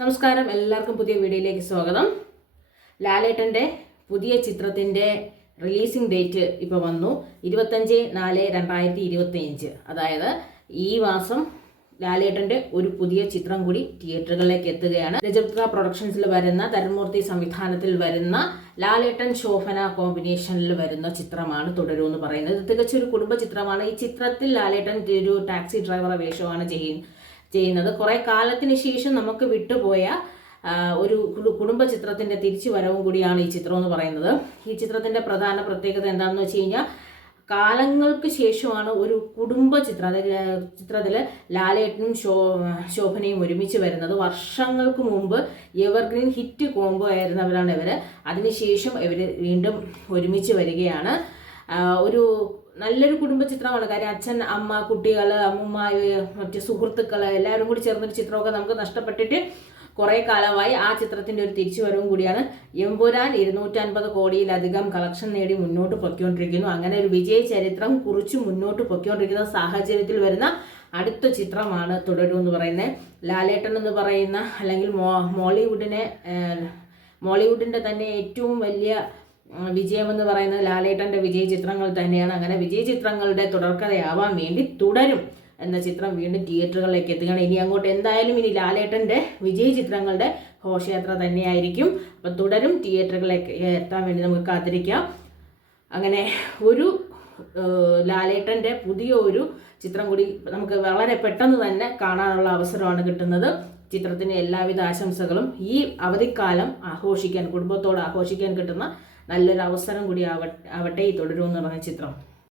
നമസ്കാരം, എല്ലാവർക്കും പുതിയ വീഡിയോയിലേക്ക് സ്വാഗതം. ലാലേട്ടൻ്റെ പുതിയ ചിത്രത്തിൻ്റെ റിലീസിംഗ് ഡേറ്റ് ഇപ്പോൾ വന്നു. 25/4/2025. അതായത് ഈ മാസം ലാലേട്ടൻ്റെ ഒരു പുതിയ ചിത്രം കൂടി തിയേറ്ററുകളിലേക്ക് എത്തുകയാണ്. രജപുത്ര പ്രൊഡക്ഷൻസിൽ വരുന്ന, തരുൺമൂർത്തി സംവിധാനത്തിൽ വരുന്ന, ലാലേട്ടൻ ശോഭന കോമ്പിനേഷനിൽ വരുന്ന ചിത്രമാണ് തുടരൂ എന്ന് പറയുന്നത്. ഇത് തികച്ചൊരു കുടുംബ ചിത്രമാണ്. ഈ ചിത്രത്തിൽ ലാലേട്ടൻ ഒരു ടാക്സി ഡ്രൈവറെ വേഷമാണ് ചെയ്യുന്നത്. കുറെ കാലത്തിന് ശേഷം നമുക്ക് വിട്ടുപോയ ഒരു കുടുംബ ചിത്രത്തിന്റെ തിരിച്ചു വരവും കൂടിയാണ് ഈ ചിത്രം എന്ന് പറയുന്നത്. ഈ ചിത്രത്തിന്റെ പ്രധാന പ്രത്യേകത എന്താണെന്ന് വെച്ച് കഴിഞ്ഞാൽ, കാലങ്ങൾക്ക് ശേഷമാണ് ഒരു കുടുംബ ചിത്രം, അതായത് ചിത്രത്തിൽ ലാലേട്ടനും ശോഭനയും ഒരുമിച്ച് വരുന്നത്. വർഷങ്ങൾക്ക് മുമ്പ് എവർഗ്രീൻ ഹിറ്റ് കോംബോ ആയിരുന്നവരാണ് ഇവർ. അതിനുശേഷം ഇവർ വീണ്ടും ഒരുമിച്ച് വരികയാണ്. ഒരു നല്ലൊരു കുടുംബ ചിത്രമാണ്. കാര്യം അച്ഛൻ, അമ്മ, കുട്ടികൾ, അമ്മുമ്മ, മറ്റ് സുഹൃത്തുക്കൾ എല്ലാവരും കൂടി ചേർന്നൊരു ചിത്രമൊക്കെ നമുക്ക് നഷ്ടപ്പെട്ടിട്ട് കുറേ കാലമായി. ആ ചിത്രത്തിൻ്റെ ഒരു തിരിച്ചുവരവും കൂടിയാണ്. എമ്പുരാൻ 250 കോടിയിലധികം കളക്ഷൻ നേടി മുന്നോട്ട് പൊയ്ക്കൊണ്ടിരിക്കുന്നു. അങ്ങനെ ഒരു വിജയ ചരിത്രം കുറിച്ച് മുന്നോട്ട് പൊയ്ക്കൊണ്ടിരിക്കുന്ന സാഹചര്യത്തിൽ വരുന്ന അടുത്ത ചിത്രമാണ് തുടരൂ എന്ന് പറയുന്നത്. ലാലേട്ടൻ എന്ന് പറയുന്ന, അല്ലെങ്കിൽ മോളിവുഡിൻ്റെ തന്നെ ഏറ്റവും വലിയ വിജയമെന്ന് പറയുന്നത് ലാലേട്ടൻ്റെ വിജയ ചിത്രങ്ങൾ തന്നെയാണ്. അങ്ങനെ വിജയ ചിത്രങ്ങളുടെ തുടർക്കഥയാവാൻ വേണ്ടി തുടരും എന്ന ചിത്രം വീണ്ടും തിയേറ്ററുകളിലേക്ക് എത്തുകയാണ്. ഇനി അങ്ങോട്ട് എന്തായാലും ഇനി ലാലേട്ടൻ്റെ വിജയ ചിത്രങ്ങളുടെ ഘോഷയാത്ര തന്നെയായിരിക്കും. അപ്പം തുടരും തിയേറ്ററുകളിലേക്ക് എത്താൻ വേണ്ടി നമുക്ക് കാത്തിരിക്കാം. അങ്ങനെ ഒരു ലാലേട്ടൻ്റെ പുതിയ ഒരു ചിത്രം കൂടി നമുക്ക് വളരെ പെട്ടെന്ന് തന്നെ കാണാനുള്ള അവസരമാണ് കിട്ടുന്നത്. ചിത്രത്തിന് എല്ലാവിധ ആശംസകളും. ഈ അവധിക്കാലം ആഘോഷിക്കാൻ, കുടുംബത്തോട് ആഘോഷിക്കാൻ കിട്ടുന്ന നല്ലൊരു അവസരം കൂടി ആവട്ടെ ഈ തുടരൂ എന്ന് പറഞ്ഞ ചിത്രം.